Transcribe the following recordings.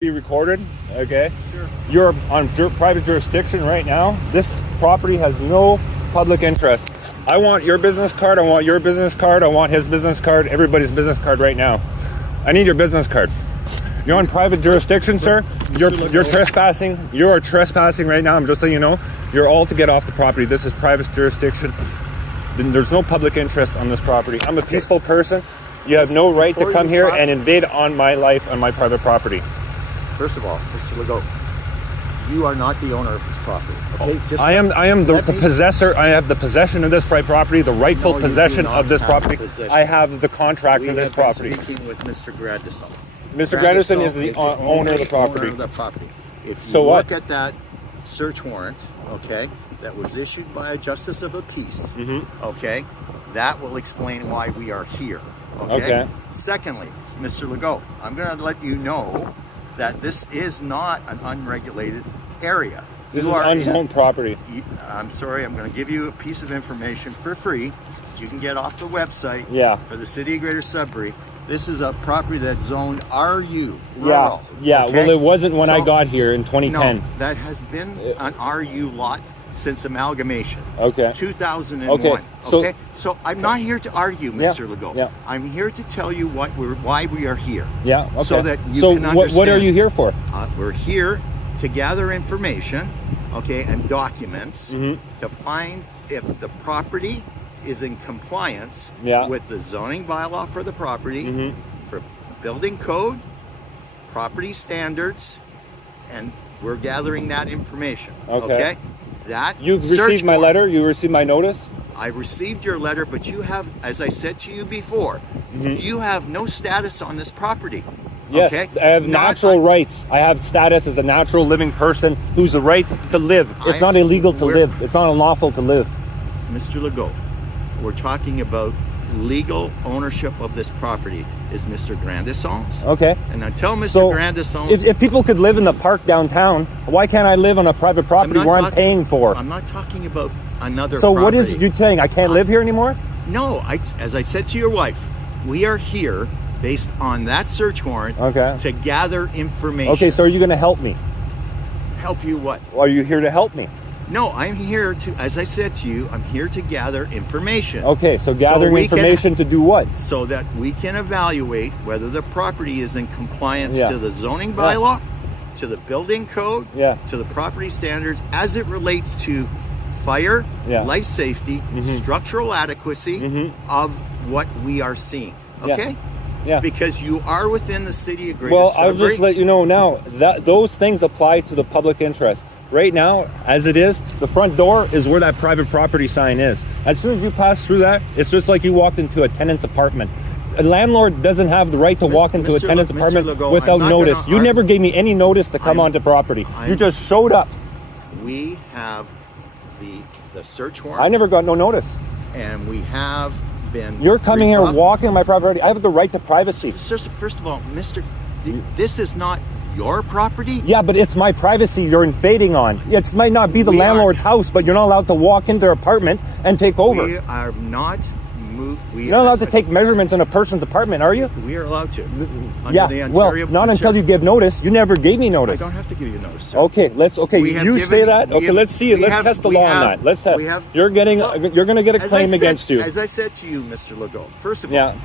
Be recorded, okay? Sure. You're on private jurisdiction right now. This property has no public interest. I want your business card. I want your business card. I want his business card. Everybody's business card right now. I need your business card. You're on private jurisdiction, sir. You're trespassing. You are trespassing right now. I'm just letting you know. You're all to get off the property. This is private jujurisdiction. There's no public interest on this property. I'm a peaceful person. You have no right to come here and invade on my life, on my private property. First of all, Mr. Legault, you are not the owner of this property. Okay, I am the possessor. I have the possession of this property, the rightful possession of this property. I have the contract of this property. Speaking with Mr. Grandison. Mr. Grandison is the owner of the property. If you So what? look at that search warrant, okay, that was issued by a justice of the peace, okay, that will explain why we are here. Okay. Secondly, Mr. Legault, I'm going to let you know that this is not an unregulated area. This is unzoned property. I'm sorry, I'm going to give you a piece of information for free that you can get off the website for the City of Greater Sudbury. This is a property that's zoned RU. Rural, yeah. Okay? Well, it wasn't when I got here in 2010. No, that has been an RU lot since amalgamation. 2001. Okay. So I'm not here to argue, Mr. Legault. Yeah. I'm here to tell you why we are here. Yeah. Okay. So that you can understand. What are you here for? We're here to gather information, okay, and documents to find if the property is in compliance with the zoning bylaw for the property, for building code, property standards, and we're gathering that information. Okay. You've received my letter? You received my notice? I received your letter, but you have, as I said to you before, you have no status on this property. Yes, okay? I have natural rights. I have status as a natural living person who's the right to live. It's not illegal to live. It's not unlawful to live. Mr. Legault, we're talking about legal ownership of this property is Mr. Grandison's. Okay. And until Mr. Grandison... If people could live in the park downtown, why can't I live on a private property where I'm paying for? I'm not talking about another So property. what is you saying? I can't live here anymore? No, as I said to your wife, we are here based on that search warrant to gather information. Okay, so are you going to help me? Help you what? Are you here to help me? No, I'm here to, as I said to you, I'm here to gather information. Okay, so gathering information to do what? So that we can evaluate whether the property is in compliance to the zoning bylaw, to the building code, to the property standards as it relates to fire, life safety, structural adequacy of what we are seeing. Okay? Yeah. Because you are within the City of Greater Sudbury. I'll just let you know now that those things apply to the public interest. Right now, as it is, the front door is where that private property sign is. As soon as you pass through that, it's just like you walked into a tenant's apartment. A landlord doesn't have the right to walk into a tenant's apartment without notice. You never gave me any notice to come onto property. You just showed up. We have the search warrant. I never got no notice. And we have been... You're coming here walking on my property. I have the right to privacy. First of all, this is not your property? Yeah, but it's my privacy you're invading on. It might not be the landlord's house, but you're not allowed to walk into their apartment and take over. We are not... You're not allowed to take measurements in a person's apartment, are you? We are allowed to. Not until you give notice. You never gave me notice. I don't have to give you notice, sir. Okay, you say that? Okay, let's see it. Let's test the law on that. Let's test. You're going to get a claim against you. As I said to you, Mr. Legault, first of all,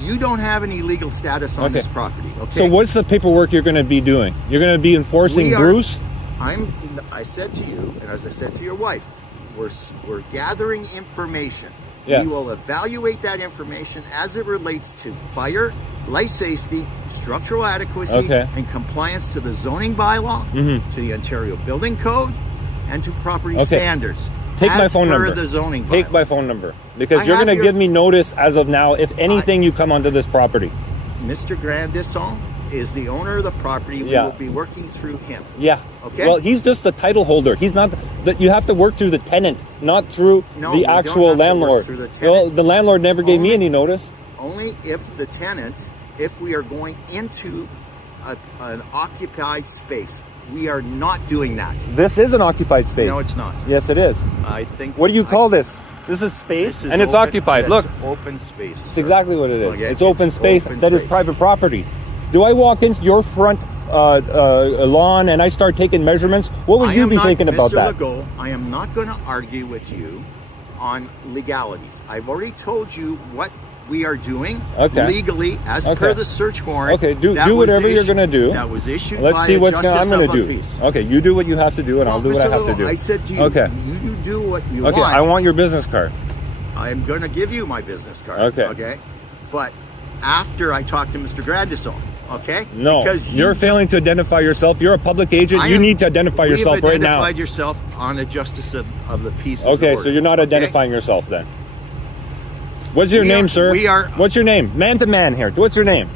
you don't have any legal status on this property, okay? So what's the paperwork you're going to be doing? You're going to be enforcing Bruce? I said to you, and as I said to your wife, we're gathering information. Yes. We will evaluate that information as it relates to fire, life safety, structural adequacy, and compliance to the zoning bylaw, to the Ontario Building Code, and to property standards. Take my phone number. The zoning bylaw. Take my phone number. Because you're going to give me notice as of now if anything you come onto this property. Mr. Grandison is the owner of the property. We will be working through him. Yeah. Okay. Well, he's just the title holder. He's not. You have to work through the tenant, not through the actual landlord. Well, the landlord never gave me any notice. Only if the tenant, if we are going into an occupied space. We are not doing that. This is an occupied space. No, it's not. Yes, it is. I think. What do you call this? This is space, and it's occupied. Look, open space. It's exactly what it is. Okay. It's open space that is private property. Do I walk into your front lawn and I start taking measurements, what would you be thinking about that? Mr. Legault, I am not going to argue with you on legalities. I've already told you what we are doing legally as per the search warrant. Okay, do whatever you're going to do. That was issued Let's by see a what I'm justice going of to do. the peace. Okay, you do what you have to do, and I'll do what I have to do. I said to you, you do what you want. Okay, I want your business card. I'm going to give you my business card. Okay. But after I talk to Mr. Gradisson, okay? No, because you're failing to identify yourself. You're a public agent. You need to identify yourself right now. You've identified yourself on a justice of the peace. Okay, so you're not identifying yourself then. What's your name, sir? What's your name? Man to man here. What's your name?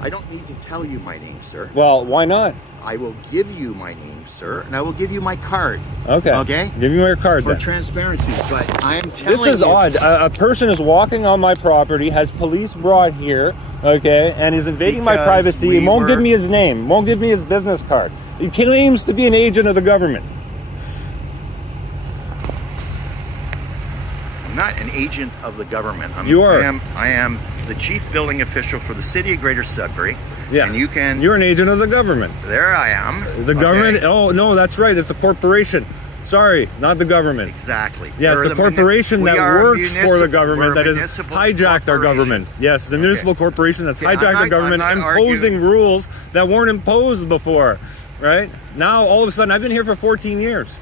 I don't need to tell you my name, sir. Well, why not? I will give you my name, sir, and I will give you my card. Okay. Okay? Give me your card for then. transparency, but I am telling you. This is odd. A person is walking on my property, has police brought here, okay, and is invading my privacy. He won't give me his name, won't give me his business card. He claims to be an agent of the government. I'm not an agent of the government. You are. I am the chief building official for the city of Greater Sudbury. Yeah. And you're an agent of the government. There I am. The government? Oh, no, that's right. It's a corporation. Sorry, not the government. Exactly. Yes, the corporation that works for the government that has hijacked our government. Yes, the municipal corporation that's hijacked our government, imposing rules that weren't imposed before, right? Now, all of a sudden, I've been here for 14 years.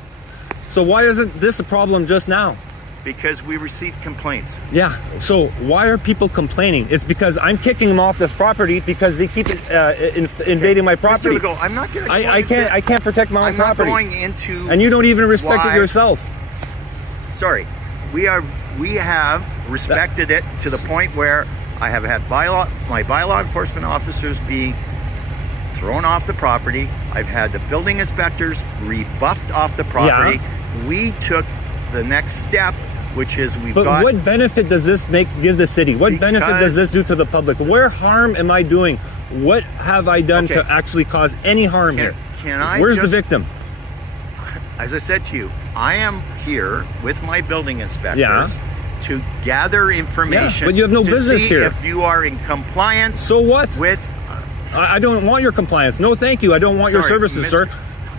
So why isn't this a problem just now? Because we receive complaints. Yeah. So why are people complaining? It's because I'm kicking them off this property because they keep invading my property. Mr. Legault, I'm not going to. I can't protect my own property. I'm not going into. And you don't even respect it yourself. Sorry, we have respected it to the point where I have had my bylaw enforcement officers being thrown off the property. I've had the building inspectors rebuffed off the property. Yeah. We took the next step, which is But what benefit does this give the city? What benefit does this do to the public? Where harm am I doing? What have I done to actually cause any harm here? Where's the victim? As I said to you, I am here with my building inspectors to gather information. But you have no business here. If you are in compliance. So what? With I don't want your compliance. No, thank you. I don't want your services, sir.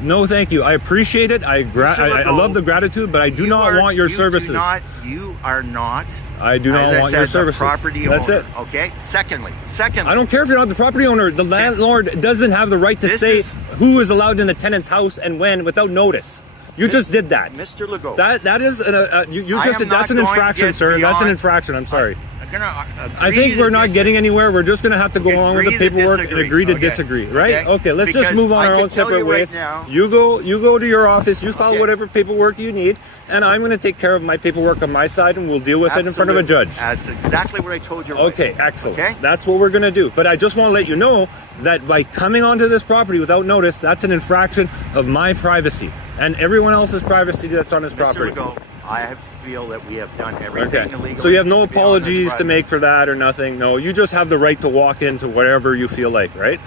No, thank you. I appreciate it. I love the gratitude, but I do not want your services. You are not. I do not want your services. Property owner. That's it. Okay. Secondly, I don't care if you're not the property owner. The landlord doesn't have the right to say who is allowed in the tenant's house and when without notice. You just did that, Mr. Legault. That is that's an infraction, sir. That's an infraction. I'm sorry. I think we're not getting anywhere. We're just going to have to go along with the paperwork and agree to disagree, right? Okay, let's just move on our own separate ways. You go to your office, you file whatever paperwork you need, and I'm going to take care of my paperwork on my side, and we'll deal with it in front of a judge. That's exactly what I told you. Okay, excellent. Okay? That's what we're going to do. But I just want to let you know that by coming onto this property without notice, that's an infraction of my privacy and everyone else's privacy that's on this property. Mr. Legault, I feel that we have done everything illegally. So you have no apologies to make for that or nothing? No, you just have the right to walk into whatever you feel like, right?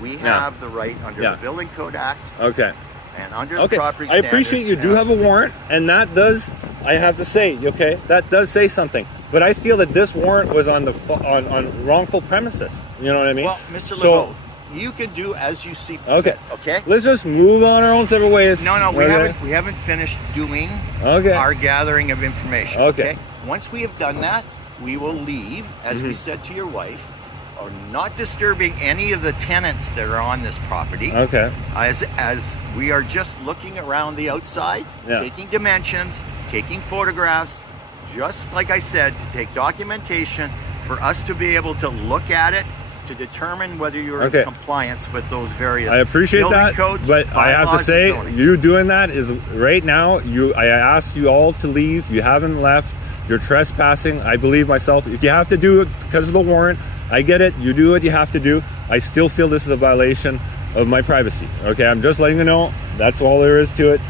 We have the right under the Building Code Act. Okay. And under the property standards. I appreciate you do have a warrant, and that does, I have to say, that does say something. But I feel that this warrant was on wrongful premises. You know what I mean? Well, Mr. Legault, you can do as you see fit. Okay. Let's just move on our own separate ways. No, we haven't finished doing our gathering of information. Okay. Once we have done that, we will leave, as we said to your wife, or not disturbing any of the tenants that are on this property. Okay. As we are just looking around the outside, taking dimensions, taking photographs, just like I said, to take documentation for us to be able to look at it, to determine whether you're in compliance with those various. I appreciate that, codes, but I have to say, you doing that is right now. I asked you all to leave. You haven't left. You're trespassing. I believe myself. If you have to do it because of the warrant, I get it. You do what you have to do. I still feel this is a violation of my privacy. Okay, I'm just letting you know. That's all there is to it.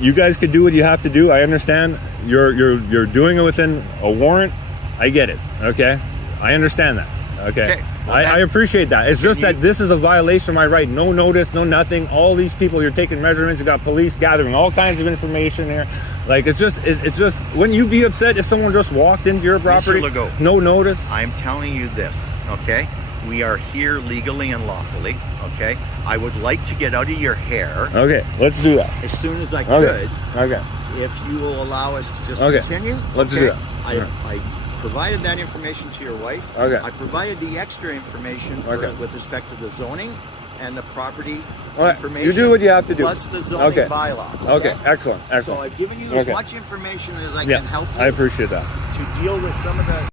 You guys could do what you have to do. I understand. You're doing it within a warrant. I get it. Okay, I understand that. Okay. I appreciate that. It's just that this is a violation of my right. No notice, no nothing. All these people, you're taking measurements. You got police gathering all kinds of information here. Like it's just. Wouldn't you be upset if someone just walked into your property? Mr. Legault, no notice? I'm telling you this, okay? We are here legally and lawfully, okay? I would like to get out of your hair Okay, let's do that. as soon as I Okay. could. Okay. If you will allow us to just Okay. continue. Let's okay? do that. I provided that information to your wife. Okay. I provided the extra information for, Okay. with respect to the zoning and the property All right, information. you do what you have to do. Plus the zoning Okay. bylaw. Okay, excellent, So excellent. I've given you as Okay. much information as I Yeah, can help you I appreciate that. to deal with some of the